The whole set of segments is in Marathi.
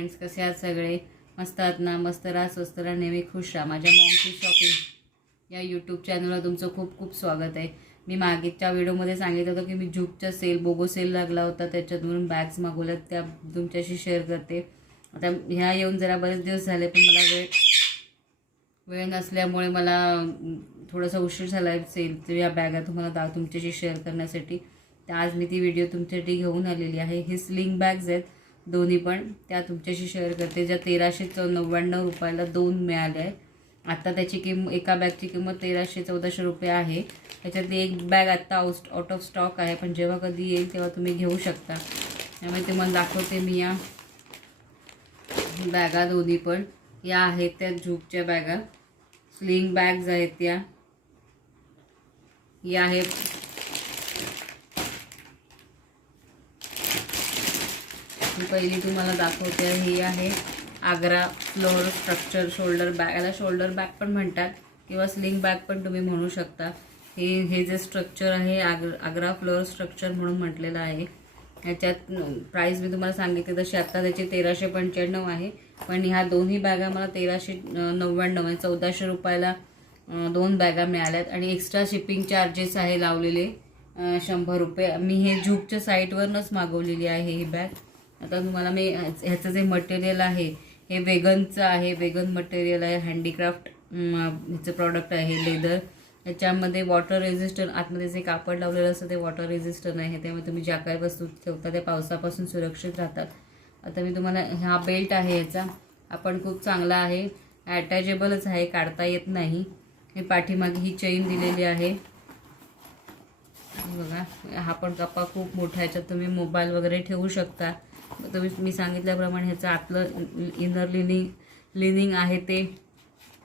फ्रेंड्स, कसे आहात सगळे? मस्त आहात ना? मस्त राहा, स्वस्त राहा, नेहमी खुश राहा. माझ्या मॉमची शॉपिंग या यूट्यूब चॅनलवर तुमचं खूप खूप स्वागत आहे. मी मागच्या व्हिडिओमध्ये सांगितलं होतं की मी जूकचा बोगो सेल लागला होता, त्याच्यातून बॅग्स मागवल्यात, त्या तुमच्याशी शेअर करते. आता ह्या येऊन जरा बरेच दिवस झाले, पण मला वेळ नसल्यामुळे मला थोडासा उशीर झाला आहे सेल या बॅगा तुम्हाला तुमच्याशी शेअर करण्यासाठी. तर आज मी ती व्हिडिओ तुमच्यासाठी घेऊन आलेली आहे. ही स्लिंग बॅग्स आहेत दोन्ही पण, त्या तुमच्याशी शेअर करते. ज्या 1399 रुपयाला दोन मिळाल्या आहे. आत्ता त्याची एका बॅगची किंमत 1300-1400 रुपये आहे. त्याच्यातली एक बॅग आत्ता आउट ऑफ स्टॉक आहे, पण जेव्हा कधी येईल तेव्हा तुम्ही घेऊ शकता. त्यामुळे तुम्हाला दाखवते मी या बॅगा दोन्ही पण. या आहेत त्या जूकच्या बॅगा, स्लिंग बॅग्स आहेत त्या. या आहेत पहिली तुम्हाला दाखवते. ही आहे आग्रा फ्लोअर स्ट्रक्चर शोल्डर बॅग. याला शोल्डर बॅग पण म्हणतात किंवा स्लिंग बॅग पण तुम्ही म्हणू शकता. हे जे स्ट्रक्चर आहे आग्रा फ्लोअर स्ट्रक्चर म्हणून म्हटलेलं आहे. ह्याच्यात प्राईस मी तुम्हाला सांगितली तशी आत्ता त्याची 1395 आहे, पण ह्या दोन्ही बॅगा मला 1399 म्हणजे 1400 रुपयाला दोन बॅगा मिळाल्यात. आणि एक्स्ट्रा शिपिंग चार्जेस आहे लावलेले 100 रुपये. मी हे जूकच्या साईटवरनंच मागवलेली आहे ही बॅग. आता तुम्हाला मी ह्याचं जे मटेरियल आहे हे वेगनचं आहे, वेगन मटेरियल आहे, हँडीक्राफ्ट ह्याचं प्रॉडक्ट आहे, लेदर. याच्यामध्ये वॉटर रेझिस्टंट, आतमध्ये जे कापड लावलेलं असतं ते वॉटर रेझिस्टंट आहे, त्यामुळे तुम्ही ज्या काही वस्तू ठेवता त्या पावसापासून सुरक्षित राहतात. आता मी तुम्हाला हा बेल्ट आहे याचा, हा पण खूप चांगला आहे, अटॅचेबलच आहे, काढता येत नाही. हे पाठीमागे ही चेन दिलेली आहे बघा. हा पण कप्पा खूप मोठा, याच्यात तुम्ही मोबाईल वगैरे ठेवू शकता. मी सांगितल्याप्रमाणे ह्याचं आतलं इनर लिनिंग आहे ते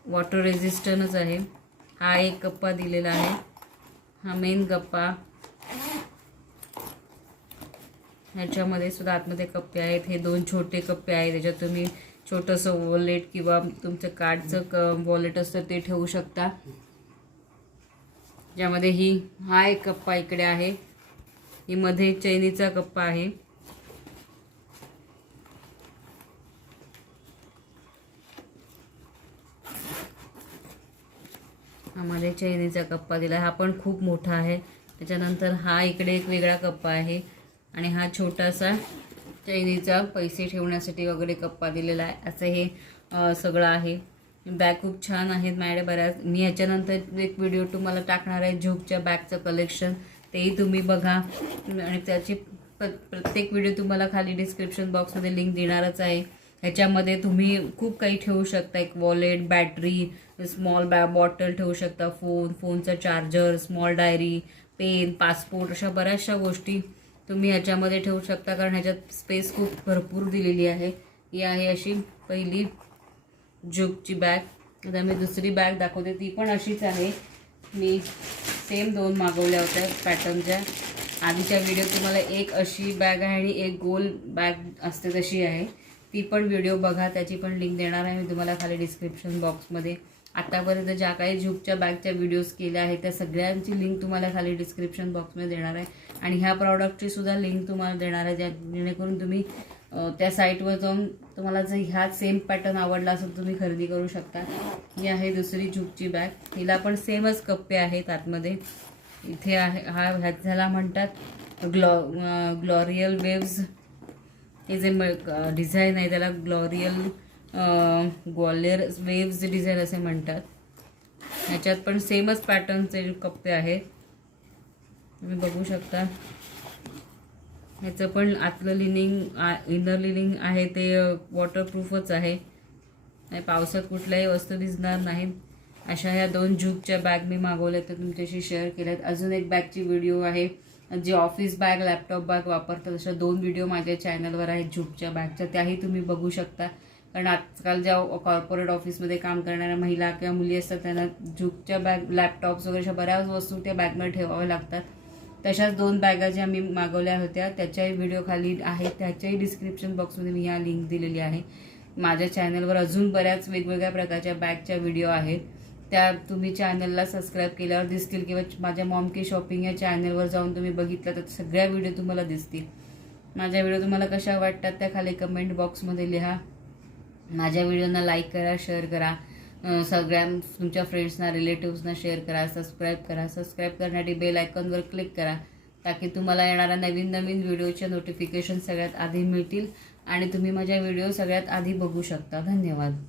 वॉटर रेझिस्टंटच आहे. हा एक कप्पा दिलेला आहे, हा मेन कप्पा. ह्याच्यामध्ये सुद्धा आतमध्ये कप्पे आहेत. हे दोन छोटे कप्पे आहेत, त्याच्यात तुम्ही छोटंसं वॉलेट किंवा तुमचं कार्डचं वॉलेट असतं ते ठेवू शकता. ज्यामध्ये हा एक कप्पा इकडे आहे, ही मध्ये चैनीचा कप्पा आहे. मध्ये चैनीचा कप्पा दिला, हा पण खूप मोठा आहे. त्याच्यानंतर हा इकडे एक वेगळा कप्पा आहे आणि हा छोटासा चैनीचा पैसे ठेवण्यासाठी वगैरे कप्पा दिलेला आहे. असं हे सगळं आहे. बॅग खूप छान आहेत माझ्याकडे बऱ्याच. मी याच्यानंतर एक व्हिडिओ तुम्हाला टाकणार आहे जूकच्या बॅगचं कलेक्शन, तेही तुम्ही बघा. आणि त्याची प्रत्येक व्हिडिओ तुम्हाला खाली डिस्क्रिप्शन बॉक्समध्ये लिंक देणारच आहे. ह्याच्यामध्ये तुम्ही खूप काही ठेवू शकता, एक वॉलेट, बॅटरी, स्मॉल बॉटल ठेवू शकता, फोनचा charger, small diary, pen, passport, अशा बऱ्याचशा गोष्टी तुम्ही ह्याच्यामध्ये ठेवू शकता, कारण ह्याच्यात स्पेस खूप भरपूर दिलेली आहे. ही आहे अशी पहिली जूकची बॅग. आता मी दुसरी बॅग दाखवते, ती पण अशीच आहे. मी सेम दोन मागवल्या होत्या पॅटर्नच्या. आधीच्या व्हिडिओ तुम्हाला एक अशी बॅग आहे आणि एक गोल बॅग असते तशी आहे, ती पण व्हिडिओ बघा, त्याची पण लिंक देणार आहे मी तुम्हाला खाली डिस्क्रिप्शन बॉक्समध्ये. आतापर्यंत ज्या काही जूकच्या बॅगच्या व्हिडिओज केल्या आहेत त्या सगळ्यांची लिंक तुम्हाला खाली डिस्क्रिप्शन बॉक्समध्ये देणार आहे. आणि ह्या प्रॉडक्टची सुद्धा लिंक तुम्हाला देणार आहे, जेणेकरून तुम्ही त्या साईटवर जाऊन तुम्हाला जर ह्या सेम पॅटर्न आवडला असेल तुम्ही खरेदी करू शकता. ही आहे दुसरी जूकची बॅग. हिला पण सेमच कप्पे आहेत आतमध्ये. इथे आहे ह्याला म्हणतात ग्लॉरियल वेव्ज. हे जे डिझाईन आहे त्याला ग्वालियर वेव्ज डिझाईन असे म्हणतात. ह्याच्यात पण सेमच पॅटर्नचे कप्पे आहेत, तुम्ही बघू शकता. ह्याचं पण आतलं इनर लिनिंग आहे ते वॉटरप्रूफच आहे, पावसात कुठल्याही वस्तू भिजणार नाहीत. अशा ह्या दोन जूकच्या बॅग मी मागवल्या तर तुमच्याशी शेअर केल्यात. अजून एक बॅगची व्हिडिओ आहे जी ऑफिस बॅग, लॅपटॉप बॅग वापरतात, अशा दोन व्हिडिओ माझ्या चॅनलवर आहेत जूकच्या बॅगच्या, त्याही तुम्ही बघू शकता. कारण आजकाल ज्या कॉर्पोरेट ऑफिसमध्ये काम करणाऱ्या महिला किंवा मुली असतात त्यांना जूकच्या बॅग, लॅपटॉप्स वगैरे अशा बऱ्याच वस्तू त्या बॅगमध्ये ठेवाव्या लागतात. तशाच दोन बॅगा ज्या मी मागवल्या होत्या त्याच्याही व्हिडिओ खाली आहेत, त्याच्याही डिस्क्रिप्शन बॉक्समध्ये मी ह्या लिंक दिलेली आहे. माझ्या चॅनलवर अजून बऱ्याच वेगवेगळ्या प्रकारच्या बॅगच्या व्हिडिओ आहेत, त्या तुम्ही चॅनलला सबस्क्राईब केल्यावर दिसतील, किंवा माझ्या मॉम की शॉपिंग या चॅनलवर जाऊन तुम्ही बघितलं तर सगळ्या व्हिडिओ तुम्हाला दिसतील. माझ्या व्हिडिओ तुम्हाला कशा वाटतात त्या खाली कमेंट बॉक्समध्ये लिहा. माझ्या व्हिडिओना लाईक करा, शेअर करा, सगळ्या तुमच्या फ्रेंड्सना, रिलेटिव्सना शेअर करा, सबस्क्राईब करा. सबस्क्राईब करण्यासाठी बेल आयकॉनवर क्लिक करा ताकी तुम्हाला येणाऱ्या नवीन नवीन व्हिडिओच्या नोटिफिकेशन सगळ्यात आधी मिळतील आणि तुम्ही माझ्या व्हिडिओ सगळ्यात आधी बघू शकता. धन्यवाद.